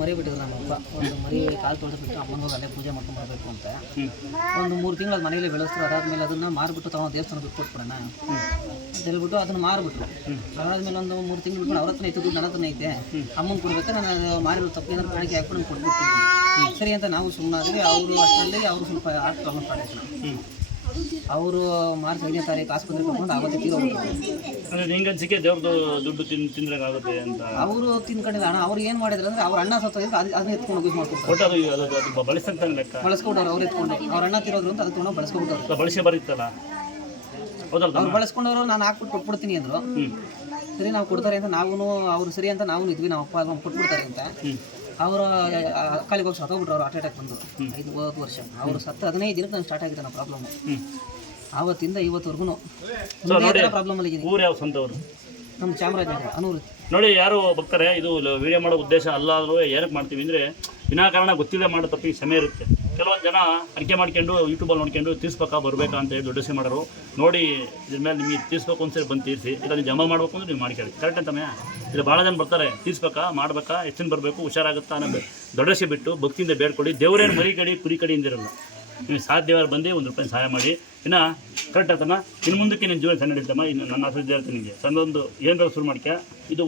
ಮರಿ ಬಿಟ್ಟಿದ್ರು ನಮ್ಮಪ್ಪ ಒಂದು ಮರಿ ಕಾಲು ತೊಳೆದ್ಬಿಟ್ಟು ಅಮ್ಮನ ಹೋಗಿ ಅಲ್ಲೇ ಪೂಜೆ ಮಾಡ್ಕೊಂಡು ಬರಬೇಕು ಅಂತ ಒಂದು 3 ತಿಂಗಳು ಅದು ಮನೆಯಲ್ಲೇ ಬೆಳೆಸಿದ್ರು. ಅದಾದಮೇಲೆ ಅದನ್ನು ಮಾರಿಬಿಟ್ಟು ತಗೊಂಡು ದೇವಸ್ಥಾನಕ್ಕೆ ಬಿಟ್ಟು ಕೊಟ್ಬಿಡೋಣ ಅಂತ ಹೇಳ್ಬಿಟ್ಟು ಅದನ್ನು ಮಾರಿಬಿಟ್ರು. ಅದಾದಮೇಲೆ ಒಂದು 3 ತಿಂಗಳು ಬಿಟ್ಟು ಅವ್ರ ಹತ್ರ ಐತೆ ದುಡ್ಡು ನನ್ನ ಹತ್ರನೇ ಐತೆ ಅಮ್ಮನ ಕೊಡ್ಬೇಕಾದ್ರೆ ನಾನು ಮಾರಿರೋ ತಪ್ಪು ಏನಾದ್ರು ಕಾಣಿಕೆ ಹಾಕ್ಬಿಟ್ಟು ನಾನು ಕೊಟ್ಬಿಡ್ತೀನಿ ಸರಿ ಅಂತ ನಾವು ಸುಮ್ಮನಾದ್ವಿ. ಅವರು ಅಷ್ಟರಲ್ಲಿ ಅವರು ಸ್ವಲ್ಪ ಆರ್ಟ್ ಪ್ರಾಬ್ಲಮ್ ಸ್ಟಾರ್ಟ್ ಆಯ್ತು. ಅವರು ಮಾರ್ಚ್ 5ನೇ ತಾರೀಕು ಆಸ್ಪತ್ರೆಗೆ ಕರ್ಕೊಂಡು ಆವತ್ತೇ ತೀರೋಗ್ಬಿಟ್ರು. ಹಿಂಗನ್ಸಿಕೆ ದೇವ್ರದ್ದು ದುಡ್ಡು ತಿಂದ್ರಾಗುತ್ತೆ ಅಂತ ಅವರು ತಿನ್ಕೊಂಡಿಲ್ಲ ಅಣ್ಣ. ಅವ್ರು ಏನು ಮಾಡಿದ್ರು ಅಂದರೆ ಅವ್ರ ಅಣ್ಣ ಸತ್ತೋಗಿದ್ರೆ ಅದನ್ನ ಎತ್ಕೊಂಡು ಯೂಸ್ ಮಾಡ್ಕೊಡ್ತಾರೆ. ಬಳಸ್ಕೊಂಡವ್ರು ಅವ್ರು ಎತ್ಕೊಂಡು ಅವ್ರ ಅಣ್ಣ ತಿರೋದ್ರು ಅಂತ ಅದಕ್ಕೆ ತೊಗೊಂಡು ಬಳಸ್ಕೊಂಡ್ಬಿಟ್ಟವ್ರು. ಬಳಸಿ ಬರುತ್ತಲ್ಲ ಅವ್ರು ಬಳಸ್ಕೊಂಡವ್ರು ನಾನು ಹಾಕ್ಬಿಟ್ಟು ಕೊಟ್ಬಿಡ್ತೀನಿ ಅಂದರು. ಸರಿ ನಾವು ಕೊಡ್ತಾರೆ ಅಂತ ನಾವು ಅವ್ರು ಸರಿ ಅಂತ ನಾವು ಇದ್ವಿ. ನಮ್ಮ ಅಪ್ಪ ಅದನ್ನು ಕೊಟ್ಬಿಡ್ತಾರೆ ಅಂತ ಅವರು ಕಾಲಿಗೆ ಹೋಗಿ ಸತ್ತೋಗ್ಬಿಟ್ರು. ಅವ್ರು ಹಾರ್ಟ್ ಅಟ್ಯಾಕ್ ಬಂದು 5 ವರ್ಷ ಅವರು ಸತ್ತು 15 ದಿನಕ್ಕೆ ನಾನು ಸ್ಟಾರ್ಟ್ ಆಗಿದೆ ನಮ್ಮ ಪ್ರಾಬ್ಲಮ್. ಆವತ್ತಿಂದ ಇವತ್ತವರೆಗೂ ಪ್ರಾಬ್ಲಮ್ ಅಲ್ಲಿ ಊರು ಯಾವ ಸ್ವಂತವರು ನಮ್ಮ ಚಾಮರಾಜನಗರ ಅನೂರು. ನೋಡಿ ಯಾರು ಬರ್ತಾರೆ ಇದು ವಿಡಿಯೋ ಮಾಡೋ ಉದ್ದೇಶ ಅಲ್ಲಾದರೂ ಏನಕ್ಕೆ ಮಾಡ್ತೀವಿ ಅಂದರೆ ವಿನಾಕಾರಣ ಗೊತ್ತಿಲ್ಲದೆ ಮಾಡೋ ತಪ್ಪಿಗೆ ಸಮಯ ಇರುತ್ತೆ. ಕೆಲವೊಂದು ಜನ ಅಡಿಕೆ ಮಾಡ್ಕೊಂಡು ಯೂಟ್ಯೂಬಲ್ಲಿ ನೋಡ್ಕೊಂಡು ತೀರ್ಸ್ಬೇಕಾ ಬರಬೇಕಾ ಅಂತ ಹೇಳಿ ದೊಡ್ಡ ಮಾಡೋರು ನೋಡಿ. ಇದ್ರ ಮೇಲೆ ನಿಮಗೆ ತೀರ್ಸ್ಬೇಕು ಒಂದ್ಸರಿ ಬಂದು ತೀರಿಸಿ ಇಲ್ಲ ನೀವು ಜಮಾ ಮಾಡ್ಬೇಕು ಅಂದ್ರೆ ನೀವು ಮಾಡ್ಕೊಳ್ಳಿ. ಕರೆಕ್ಟ್ ಅಂತಮೇ ಇದು ಭಾಳ ಜನ ಬರ್ತಾರೆ ತೀರ್ಸ್ಬೇಕಾ ಮಾಡಬೇಕಾ ಎಷ್ಟು ಬರಬೇಕು ಹುಷಾರಾಗುತ್ತಾ ಅನ್ನೋ ದೊಡ್ಡಸಿ ಬಿಟ್ಟು ಭಕ್ತಿಯಿಂದ ಬೇಡ್ಕೊಡಿ. ದೇವರೇನು ಮರಿ ಕಡಿ ಕುರಿ ಕಡಿಯಿಂದಿರಲ್ಲ. ನೀವು ಸಾಧ್ಯವಾರು ಬಂದು ₹1 ಸಹಾಯ ಮಾಡಿ. ಇನ್ನು ಕರೆಕ್ಟ್ ಆಯ್ತಮ್ಮ. ಇನ್ನು ಮುಂದಕ್ಕೆ ನಿನ್ನ ಜೀವನ ಸಣ್ಣ ಹಿಡಿತಮ್ಮ. ಇನ್ನು ನನ್ನ ಆಸೆ ಇರುತ್ತೆ ನಿಮಗೆ ಸಣ್ಣದೊಂದು ಏನಾದ್ರು ಶುರು ಮಾಡ್ಕ ಇದು